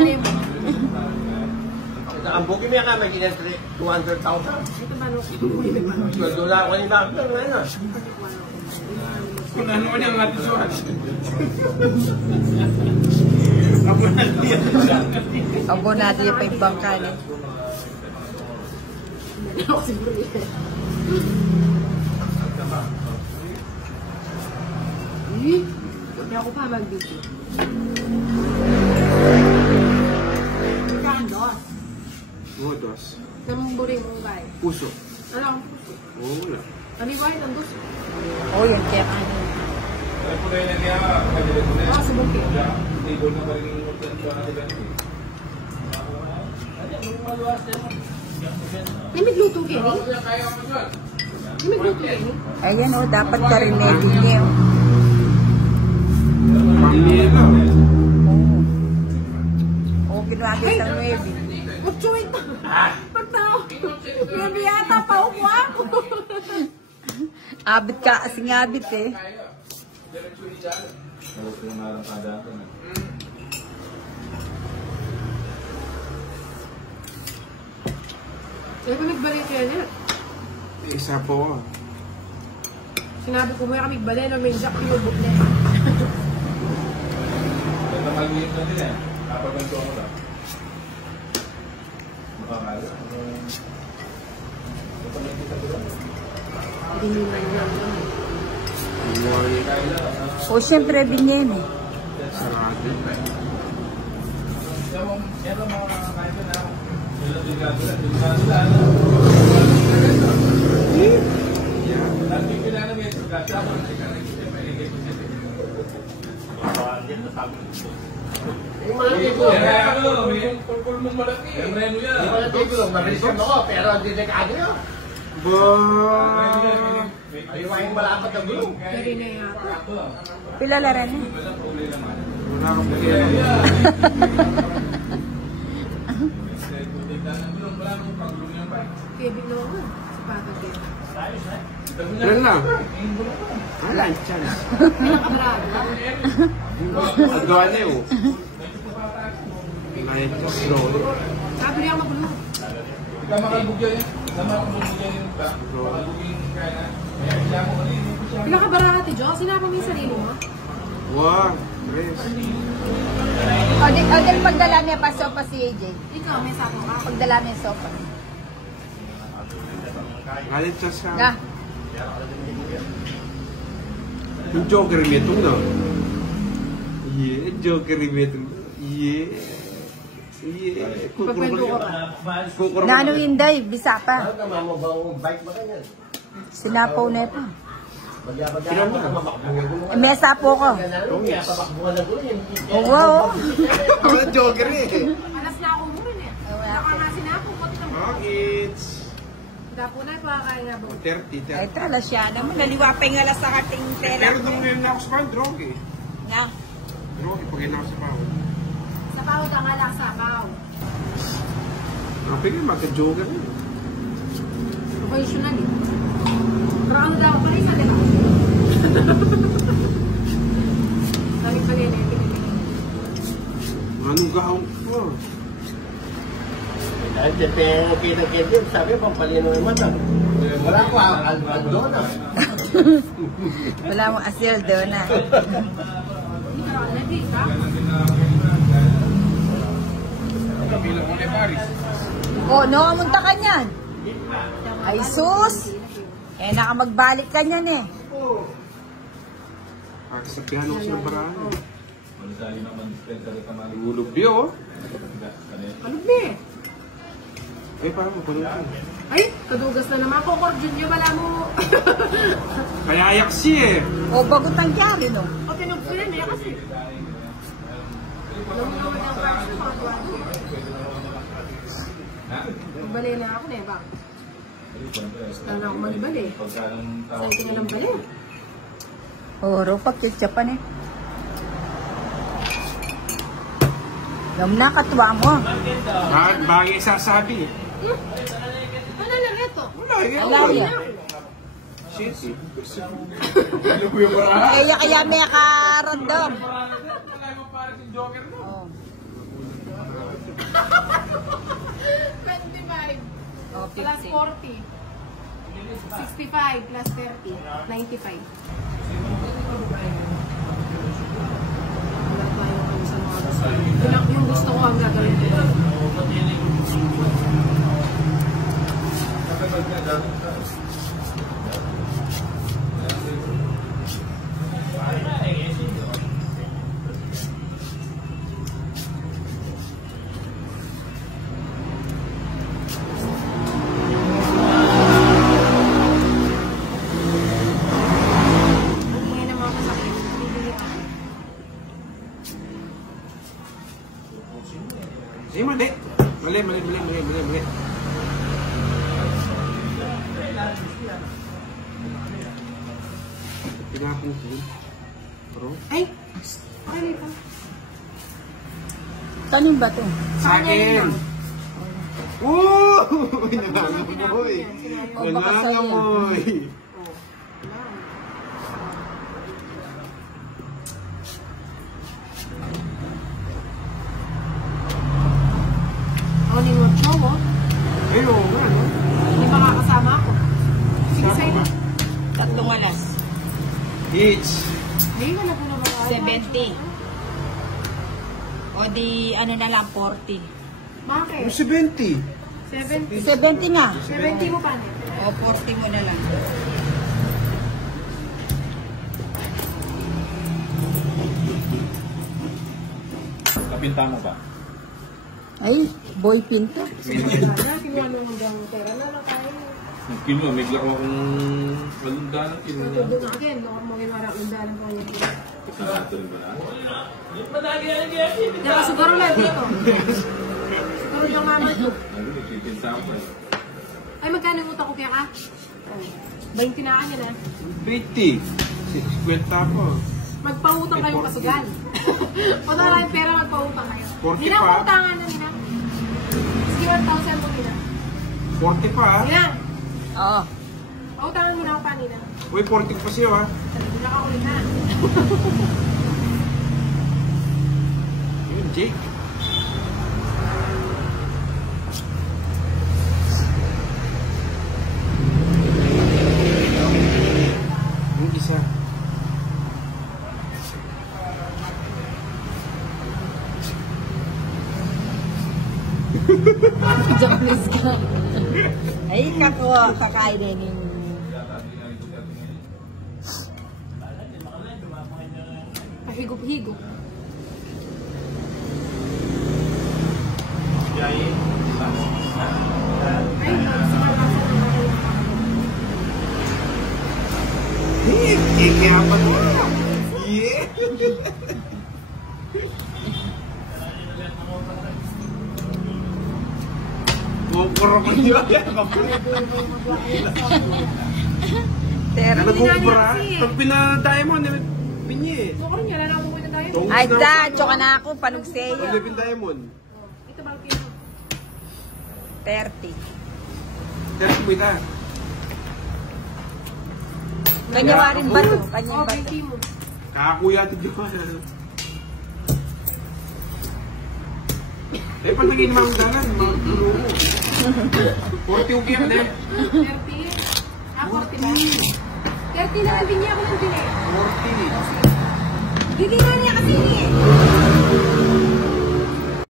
ilalim. Ang booking niya ka, may kinyan 200,000. Ito manok. Doon ako yung doctor, ano? Kung ano man yung ating suhat. Abonado yung pa yung bangka niya. Ako siguro yan. Hindi ako pa mag-video. Saan dos? Oo, dos. Namang buring mong bay. Puso. Ano ang puso? Oo, wala. Kaliway ng dos. Oo, yan kaya ano. Ah, sa bukid. May magluto kayo ni? May magluto kayo ni? Ayan o, dapat ka rin medyo niya. Pamilya. Oo, kinagay ng medyo. Magchuit! Pagtao! May yata pa upo ako! Abit ka, kasing abit eh. Sabi ko nagbalik kayo niya. Isa po. Sinabi ko, may kami balik na may jack pinubok na. Maliit na din eh. Kapaganto ako lang. Makakala. Hindi naman lang. O, syempre, binyen eh. Sarado. Yan ang mga kakain ko na. Yung mga tipo, Yung pulpul mong malaki. Yung reno yan. yung mga tipo, mabilisan ako, pero hindi na kaagyo. Ba. Ayun malapat na gulong. Pwede na yata. Pilalaran eh. Wala kang bigyan. Kevin naman. Si Papa Kevin. Yan lang. Wala, chance. Pinakabrado. Agawa na yun. Light of slow. Sabi niya magulo. Ikaw makalbugyan yan. Ikaw makalbugyan yung ba? Makalbugyan yung kaya na. Kaya mo kanina. Pinakabaraka ti Diyos. Sinapa mo yung sarili mo. Wow. Tres. O, di pagdala niya pa sopa si AJ. Ikaw, may sapo ka. Pagdala niya sopa. Galit siya sa... Nga. Yung Joker nito na. Yeah, Joker nito. Yeah. Yeah. Pagkwento ko pa. Nanong Inday, bisa pa. Ano naman mo bang bike ba ganyan? Sinapaw na ito. Bagya-bagya ako, mamakbungan ko. Eh, may sapo ko. Kaya pamakbungan na gulong yun. Oo, wow. Ako na Joker eh. Alas na ako mo rin eh. Saka nga sinapo ko. It's... Dapo na, pakakain nga ba? 30. Ay, tala siya naman. Naliwapay nga lang sa karting tela. Pero nung ngayon na ako sa pang drog eh. Nga. Drog eh, pag ako sa pang. Sapaw ka nga lang, sapaw. Napigil magka-Joker eh. Occasionally. Pero ano daw pa rin sa diba? Sabi pa rin eh. Anong gahong ko? Dahil kita-kita, sabi mo, palino yung mata. Wala ko, Aldona. Wala mong asil doon na. Hindi ka naman nandito ka? Bilang ko ni Paris. O, no, kamunta ka niyan. Ay, sus. Eh, nakamagbalik ka niyan eh. Pagsabihan ako sa baraan eh. Manisali naman dispensa rin kamali. Ulog biyo oh. Ano ba eh? Eh, parang makulog ko. Ay, kadugas na naman ko. Cordion niya, wala mo. Kaya ayaksi eh. O, bagot ang kyari, no? O, tinugsirin niya kasi. Alam mo naman yung price ng mga duwan. Magbali na ako na eh, ba? Gusto na ako malibali. Saan ka na lang bali? Oro, pagkitsapan eh. Yung nakatuwa mo. Bagay sasabi eh. Ano lang ito? Wala, yun. Wala yan. Shit eh. Ano ko yung baraan? Kaya may karandom. Oh. Plus 40. 65 plus 30. 95. Wala tayo kung sa mga gusto. Yung gusto ko ang gagawin ko. Eh, mali. Mali. Pinapong ko. Pero, Ay! Okay na ito. Tanim ba to? sa akin! Woo! Nangangamoy! O, baka sa'yo yan. Nangangamoy! Ako ni Mocho, oh. Eh, oo nga, no? Hindi makakasama ako. Sige, sa'yo na. 3 alas. Each. Hindi ko na po na mga 70. O di, ano na lang, 40. Bakit? 70. 70. 70 nga. 70 mo pa na. O, 40 mo na lang. Kapinta mo ba? Ay, boy pinto. Kinuha mo hanggang pera na lang tayo. Kinuha, may laro akong malunda ng kinuha. Ito doon akin, no? Mga maramdaman ko niya. Ito rin ba na? Diyan siguro lang dito. Siguro yung mama ko. Ano, nagpipinta ko eh. Ay, magkano yung utak ko kaya ka? 20 na kanya na. 50. 50 po. Magpautang kayong kasugan. O na lang pera, magpautang kayo. 40 Nina, pa. pautangan na nina. Sige, 1,000 mo nina. 40 pa, ha? Nina, Oo. pautangan mo na ako pa nina. Uy, 40 pa siya, ha? Hindi na ako ulit na. Yun, Jake. Yung isa. Japanese ka. Ay, kako, kakainin yung... Pahigop-higop. Ay, sumalpasok na kayo. Kaya pa to. Yeah! Kumpura pa niya. Pero, Nagkumpura. Pag pinatay mo, pinye. Gusto ko rin yan, alam mo na tayo. ay, da, tsoka na ako, panugseyo. Pag pindiamond. Ito ba ang 30. Pero kumita. Kanya rin ba to? Kanya Oh, ba to? 20 mo. Kakakuya ito doon. Eh, pag naging manggalan, magdulo mo. 40 okay yan eh. 30? Ah, 40 ba? 30 na lang din niya ako ng bili. 40. Bigyan niya kasi eh.